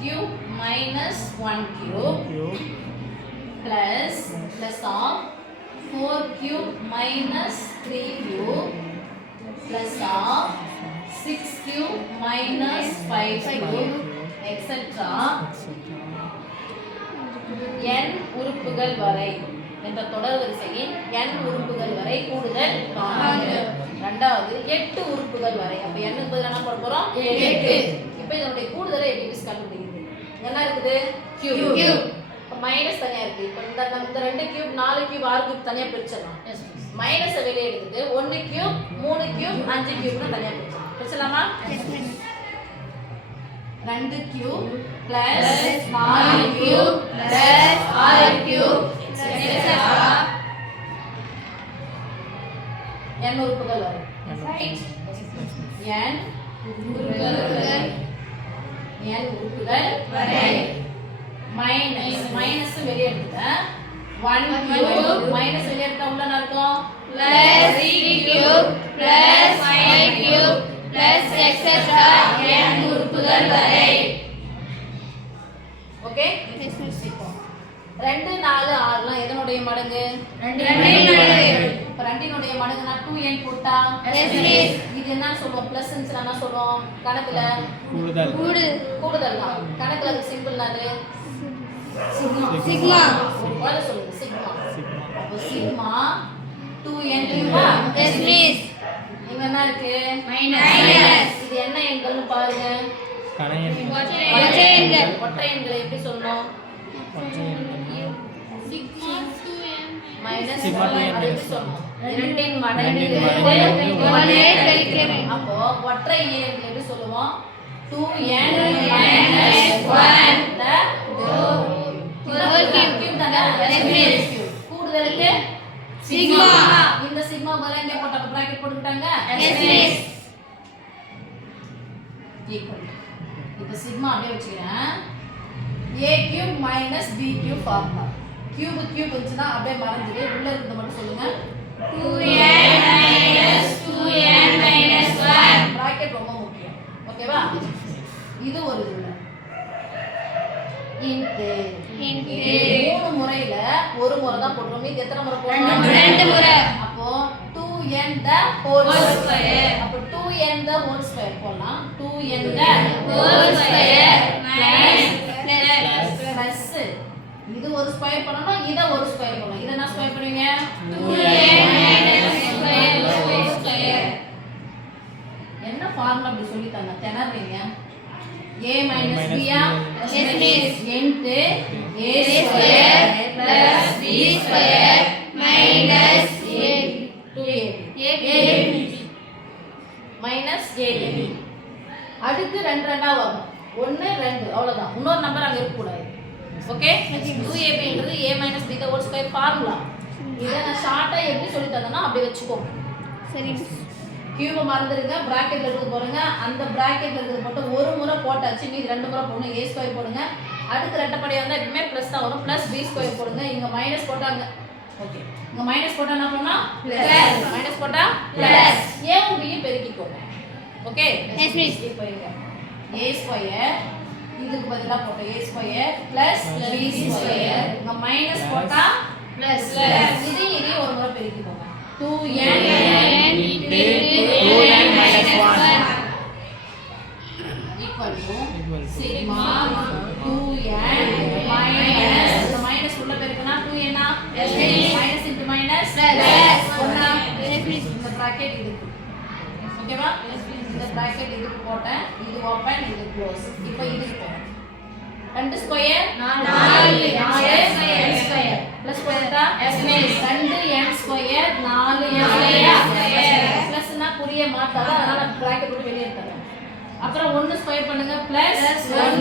cube minus 1 cube plus of 4 cube minus 3 cube plus of 6 cube minus 5 cube etc. n உறுப்புகள் வரை என்ற தொடர் வரிசையின் n உறுப்புகள் வரை கூடுதல் காண்க. இரண்டாவது 8 உறுப்புகள் வரை. அப்ப n க்கு பதிலா என்ன போட போறோம்? 8. இப்போ இதனுடைய கூடுதலை எப்படி கண்டுபிடிக்கிறது? என்ன இருக்குது? கியூப். இப்ப மைனஸ் தனியா இருக்கு. இப்போ இந்த 2 கியூப் 4 கியூப் 6 கியூப் தனியா பிரிச்சிடலாம். மைனஸை வெளியே எடுத்துட்டு 1 கியூப் 3 கியூப் 5 கியூப்னு தனியா பிரிச்சிடலாம். பிரிச்சலாமா? 2 cube plus 4 cube plus 6 cube n உறுப்புகள் வரை. n உறுப்புகள் வரை. மைனஸ் வெளியே எடுத்துட்ட 1 கியூப் மைனஸ் வெளியே எடுத்தா உள்ள என்ன இருக்கும்? plus 3 cube plus 5 cube plus etc. n உறுப்புகள் வரை. ஓகே? இப்போ 2 4 6 லாம் எதனுடைய மடங்கு? 2 இப்ப 2 னுடைய மடங்குனா 2n போட்டா இது என்ன சொல்லுவோம்? பிளஸ் என்ன சொல்லுவோம்? கணக்குல கூடுதல் தான். கணக்குல அது சிம்பிள் அது சிக்மா ஒரு வேர்ட் சொல்லுங்க. சிக்மா. அப்போ சிக்மா 2n இருக்குமா? yes miss இங்க என்ன இருக்கு? minus இது என்ன எண்கள்னு பாருங்க. ஒற்றை எண்கள். ஒற்றை எண்களை எப்படி சொல்லணும்? sigma 2n minus Sigma 2n அது எப்படி சொல்லணும்? இரண்டின் மடங்கு இரண்டின் மடங்கு 1 கழிக்க வேண்டும். அப்போ ஒற்றை எண்களை எப்படி சொல்லுவோம்? 2n minus 1 the cube தானே? கூடுதலுக்கு sigma இந்த சிக்மா பதிலா இங்க போட்ட பிராக்கெட் போட்டுட்டாங்க. yes miss equal. இப்போ சிக்மா அப்படியே வச்சுக்கிறேன். a cube minus b cube formula. Cube வந்துச்சுனா அப்படியே மறந்துடு. உள்ள இருக்கிறத மட்டும் சொல்லுங்க. 2n minus 2n minus 1 bracket ரொம்ப முக்கியம். ஓகேவா? இது ஒரு இதுல இன்டு மூணு முறையில ஒரு முறை தான் போடுறோம். இது எத்தனை முறை போடுறோம்? 2 முறை. அப்போ 2n the whole square. அப்போ 2n the whole square போடலாம். 2n the whole square minus plus இது ஒரு ஸ்கொயர் பண்ணனும். இத ஒரு ஸ்கொயர் பண்ணனும். இத நான் ஸ்கொயர் பண்ணுவீங்க 2n minus square. என்ன ஃபார்முலா அப்படி சொல்லி தங்க திணறீங்க. a minus b ah yes miss into a square plus b square minus 2ab minus ab அடுக்கு 2 2ஆ வரும். 1 2 அவ்வளவுதான். இன்னொரு நம்பர் அங்க இருக்க கூடாது. ஓகே? 2ab ன்றது a minus b the whole square formula. இத நான் ஷார்ட்டா எப்படி சொல்லி தந்தேனா அப்படி வெச்சுக்கோங்க. சரி கியூப மறந்துருங்க. பிராக்கெட்ல இருக்கு பாருங்க. அந்த பிராக்கெட்ல இருக்கிறது மட்டும் ஒரு முறை போட்டாச்சு. மீதி 2 முறை போடணும். a ஸ்கொயர் போடுங்க. அடுத்து ரெட்டைப்படை வந்தா எப்பவுமே பிளஸ் தான் வரும். பிளஸ் b ஸ்கொயர் போடுங்க. இங்க மைனஸ் போட்டாங்க. ஓகே. இங்க மைனஸ் போட்டா என்ன பண்ணா? பிளஸ். மைனஸ் போட்டா பிளஸ். a உம் b யும் பெருக்கிக்கோங்க. ஓகே? yes miss இப்போ இங்க a ஸ்கொயர் இதுக்கு பதிலா போட்ட a square plus b square. இங்க மைனஸ் போட்டா பிளஸ். இது ஒரு முறை பெருக்கிக்கோங்க. 2n into 2n minus 1 equal to sigma 2n minus இந்த மைனஸ் உள்ள பெருக்குனா 2n ஆ மைனஸ் into மைனஸ் பிளஸ் 1 இந்த பிராக்கெட் இதுக்கு. ஓகேவா? இந்த பிராக்கெட் இதுக்கு போட்டேன். இது ஓபன் இது க்ளோஸ். இப்போ இதுக்கு போறேன். 2 ஸ்கொயர் 4 ஸ்கொயர் பிளஸ் போட்டா s miss 2n square 4n square பிளஸ்னா புரிய மாட்டாத. அதனால பிராக்கெட் விட்டு வெளிய எடுத்துறேன். அப்புறம் 1 ஸ்கொயர் பண்ணுங்க பிளஸ் 1.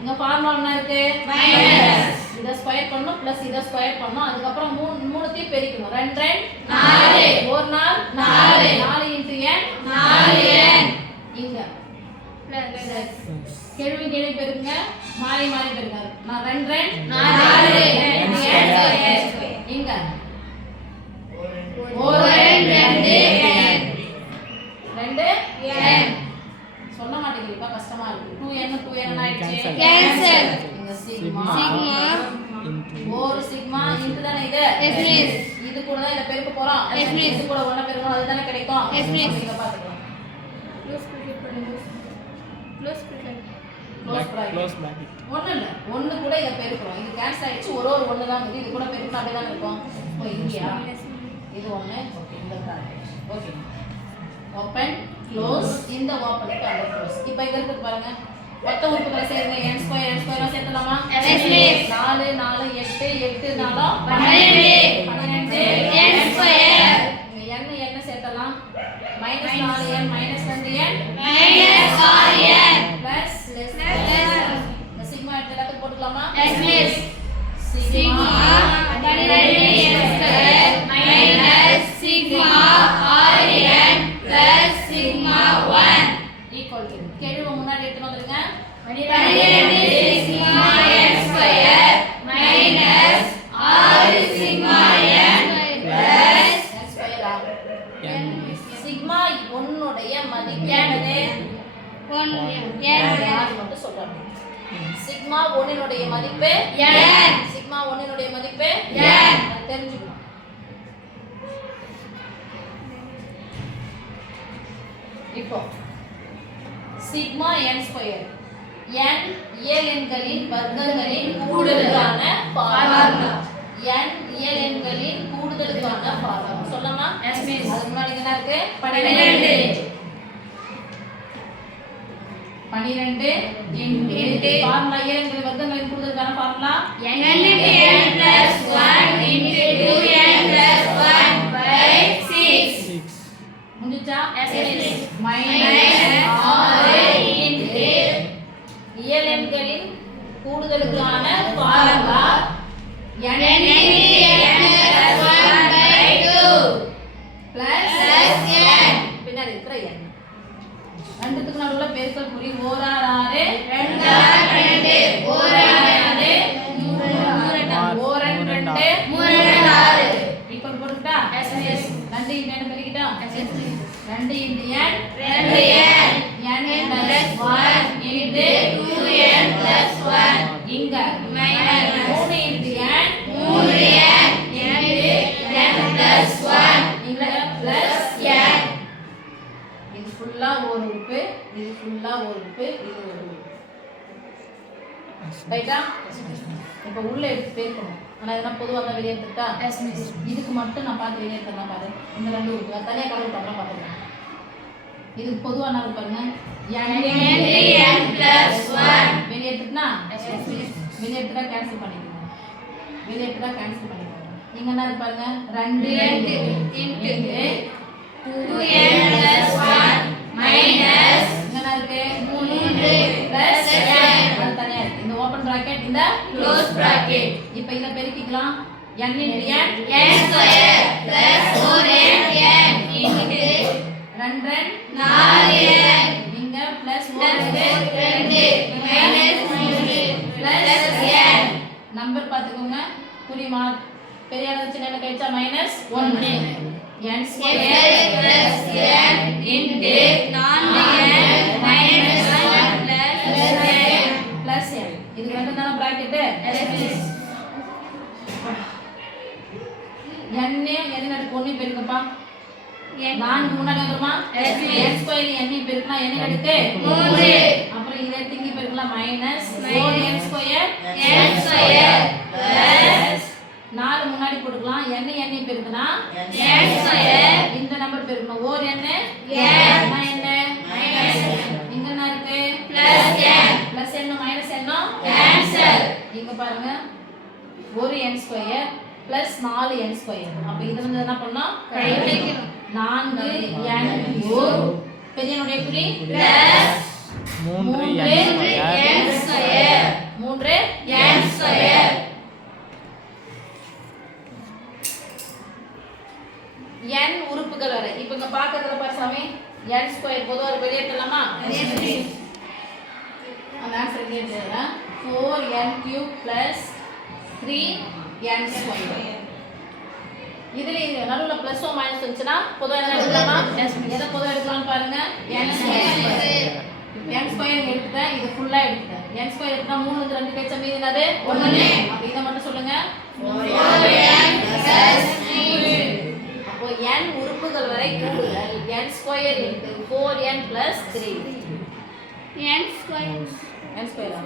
இங்க ஃபார்முலா என்ன இருக்கு? மைனஸ். இத ஸ்கொயர் பண்ணனும் பிளஸ் இத ஸ்கொயர் பண்ணனும். அதுக்கு அப்புறம் மூணுத்தையும் பெருக்கணும். 2 4 1 நாள் 4 4 into n 4n இங்க பிளஸ் கேள்வி பெருக்குங்க. மாறி பெருக்குங்க. நான் 2 4 இங்க 1 2 n சொல்ல மாட்டேங்கிறீப்பா, கஷ்டமா இருக்கு. 2n 2n என்ன ஆயிடுச்சு? Cancel. இங்க சிக்மா Sigma. ஒரு சிக்மா இன்டு தானே இது. Yes, miss. இது கூட தான் இத பெருக்க போறோம். Yes, miss. இது கூட 1 பெருக்கணும், அது தானே கிடைக்கும். Yes, miss. இத பாத்துக்கலாம். Close bracket. Close bracket. ஒண்ணு இல்ல, ஒண்ணு கூட இத பெருக்குறோம். இது கேன்சல் ஆயிடுச்சு, ஒரு 1 தான் வந்து இது கூட பெருக்கினா அப்படியே தான் இருக்கும். ஓ இங்கயா இது 1. ஓகே, இந்த bracket. ஓகே, ஓபன் க்ளோஸ், இந்த ஓபனுக்கு அந்த க்ளோஸ். இப்போ இங்க இருக்கு பாருங்க, மொத்த உறுப்புகளை சேருங்க. n ஸ்கொயர் சேர்த்தலாமா? Yes, miss. 4 4 8 8 4 12 12 n ஸ்கொயர் என்ன சேர்த்தலாம்? -4n -2n minus 6n plus plus இந்த சிக்மா எடுத்து போட்டுக்கலாமா? yes, miss. Sigma Sigma 12n square minus sigma 6n plus sigma 1 equal to கெழுவ முன்னாடி எடுத்து வந்துருங்க. 12 sigma n square minus 6 sigma n plus n square ஆகும். சிக்மா 1 உடைய மதிப்பு என்னது? 1 யார் மட்டும் சொல்றாங்க. சிக்மா 1 னுடைய மதிப்பு n. சிக்மா 1 னுடைய மதிப்பு n. அது தெரிஞ்சுக்கணும். இப்போ சிக்மா n ஸ்கொயர் n இயல் எண்களின் வர்க்கங்களின் கூடுதலுக்கான ஃபார்முலா. n இயல் எண்களின் கூடுதலுக்கான ஃபார்முலா சொல்லலாமா? Yes, miss. அதுக்கு முன்னாடி என்ன இருக்கு? 12 இன்டு ஃபார்முலா இயல் எண்களின் வர்க்கங்களின் கூடுதலுக்கான formula n into n plus 1 into 2n plus 1 by 6. முடிஞ்சா? Yes, miss. Minus Minus 6 into இயல் எண்களின் கூடுதலுக்கான formula n into n plus 1 by 2 plus plus n. பின்னாடி இருக்கிற n. ரெண்டுத்துக்கு நடுவுல பெருக்கல் குறி. ஓரார் 6 2 12 4 6 ஓரன் 2 3 6. ஈக்குவல் போட்டுட்டா? Yes, miss. 2 இன்டு n பெருக்கிட்டா? Yes, miss. 2 into n 2n n plus 1 into 2n plus 1 இங்க minus 3 into n 3n into n plus 1 இங்க பிளஸ் n. இது ஃபுல்லா ஒரு உறுப்பு, இது ஃபுல்லா ஒரு உறுப்பு, இது ஒரு உறுப்பு. ரைட்டா? இப்போ உள்ள எடுத்து பேர்க்கணும். ஆனா இதெல்லாம் பொதுவா தான் வெளியே எடுத்துட்டா? Yes, miss. இதுக்கு மட்டும் நான் பார்த்து வெளியே எடுத்துடலாம் பாரு. இந்த ரெண்டு உறுப்பு தனியாக கடவுள் பண்ணலாம் பார்த்துக்கலாம். இதுக்கு பொதுவா என்ன பாருங்க, n plus 1. வெளியே எடுத்துட்டுனா Yes, miss. வெளியே எடுத்துட்டா கேன்சல் பண்ணிக்கணும். வெளியே எடுத்துட்டா கேன்சல் பண்ணிக்கணும். இங்க என்ன இருப்பாருங்க, 2 into 2n plus 1 minus இங்க என்ன இருக்கு 3 பிளஸ் plus n. n. அது தனியா இருக்கு. இந்த ஓபன் பிராக்கெட், இந்த Close bracket. இப்போ இத பெருக்கிக்கலாம். n into n n square plus 4n into 2 4n இங்க plus plus 2 minus 3 plus n. Number பாத்துக்கோங்க. புரியுமா? பெரிய அளவு சின்ன கழிச்சா minus 1 n square plus n into 4n minus 1 plus n. Plus n. இது ரெண்டு தான பிராக்கெட். n n அடுக்கு 1 பெருக்குப்பா. 4 முன்னாடி வந்துருமா? n ஸ்கொயர் n பெருக்குனா n அடுக்கு 3 அப்புறம் இத எடுத்து இங்க பெருக்கலாம் minus 4n square n square plus 4 முன்னாடி போட்டுக்கலாம். n பெருக்குனா n square இந்த நம்பர் பெருக்கணும். ஓர் n n என்ன minus இங்க என்ன இருக்கு plus n. Plus n minus n Cancel. இங்க பாருங்க ஒரு n square plus 4n square. அப்ப இது வந்து என்ன பண்ணோம், கழிக்கணும். 4n கியூப் பெரியனுடைய குறி Plus 3n n square 3 n square n உறுப்புகள் வரை. இப்போ இங்க பாக்கிறதுல பாரு சாமி, n ஸ்கொயர் பொதுவா வெளியேற்றலாமா? அந்த ஆன்சர் இங்கே எழுதுறா 4n cube plus 3n square. இதுல நடுவுல பிளஸ் ஓ மைனஸ் வந்துச்சுன்னா பொதுவா என்ன எடுக்கலாமா? எதை பொதுவா எடுக்கலாம்னு பாருங்க, n ஸ்கொயர் இதை ஃபுல்லா எடுத்துட்டேன் n ஸ்கொயர் எடுத்தா 3 ல 2 கழிச்சா மீதி என்னது 1 அப்ப இத மட்டும் சொல்லுங்க 4n plus 3 அப்போ n உறுப்புகள் வரை கூடுதல் n square into 4n plus 3 n square n ஸ்கொயரா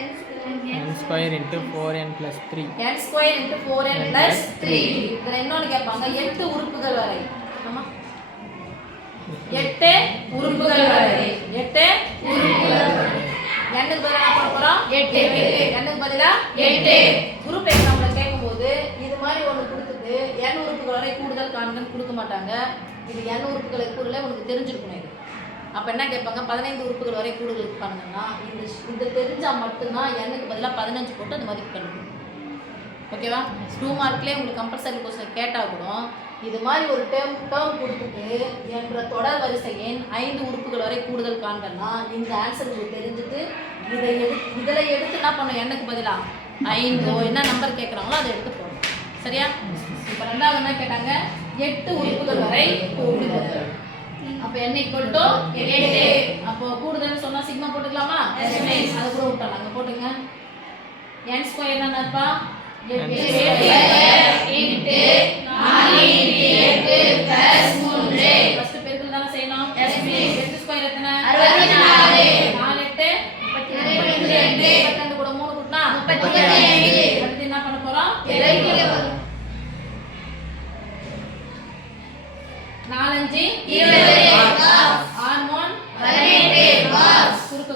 n square into 4n plus 3. n square into 4n plus 3 இதுல இன்னொன்னு கேட்பாங்க 8 உறுப்புகள் வரை ஆமா 8 உறுப்புகள் வரை 8 உறுப்புகள் வரை n க்கு பதிலா என்ன பண்ண போறோம் 8 n க்கு பதிலா 8 குரூப் எக்ஸாம்ல கேக்கும்போது இது மாதிரி ஒன்னு கொடுத்துட்டு n உறுப்புகள் வரை கூடுதல் காண்கன்னு கொடுக்க மாட்டாங்க இது n உறுப்புகளை கூடுதல் உனக்கு தெரிஞ்சிருக்கணும் இது அப்ப என்ன கேட்பாங்க 15 உறுப்புகள் வரை கூடுதல் காண்கன்னா இந்த தெரிஞ்சா மட்டும்தான் n க்கு பதிலா 15 போட்டு அந்த மதிப்பு கண்டுபிடிக்கணும் ஓகேவா 2 மார்க்லயே உங்களுக்கு கம்பல்சரி क्वेश्चन கேட்டா கூட இது மாதிரி ஒரு டேர்ம் கொடுத்துட்டு என்ற தொடர் வரிசை எண் 5 உறுப்புகள் வரை கூடுதல் காண்கன்னா இந்த ஆன்சர் உங்களுக்கு தெரிஞ்சிட்டு இதில எடுத்து என்ன பண்ணணும் n க்கு பதிலா 5 என்ன நம்பர் கேக்குறாங்களோ அதை எடுத்து போடணும் சரியா இப்போ ரெண்டாவது என்ன கேட்டாங்க 8 உறுப்புகள் வரை கூடுதல் அப்ப n = 8 அப்போ கூடுதல்னு சொன்னா சிக்மா போட்டுக்கலாமா எஸ் அது கூட விட்டலாம் அங்க போடுங்க n ஸ்கொயர் என்னப்பா 8 into 4 into 8 plus 3 ஃபர்ஸ்ட் பெருக்கல் தான செய்யணும் எஸ் மிஸ் 8 ஸ்கொயர் எத்தனை 64 4 8 32 32 கூட 3 கூட்டினா 35 அடுத்து என்ன பண்ண போறோம் பெருக்கல் 4 5 20 ஹார்மோன் 18 பாக்ஸ் குறுக்க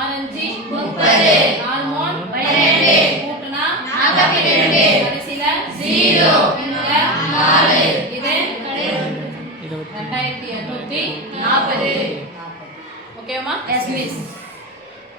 6 5 30 ஹார்மோன் 12 கூட்டினா 42 கடைசில 0 இங்க 4 இது 2840 ஓகேமா எஸ் மிஸ்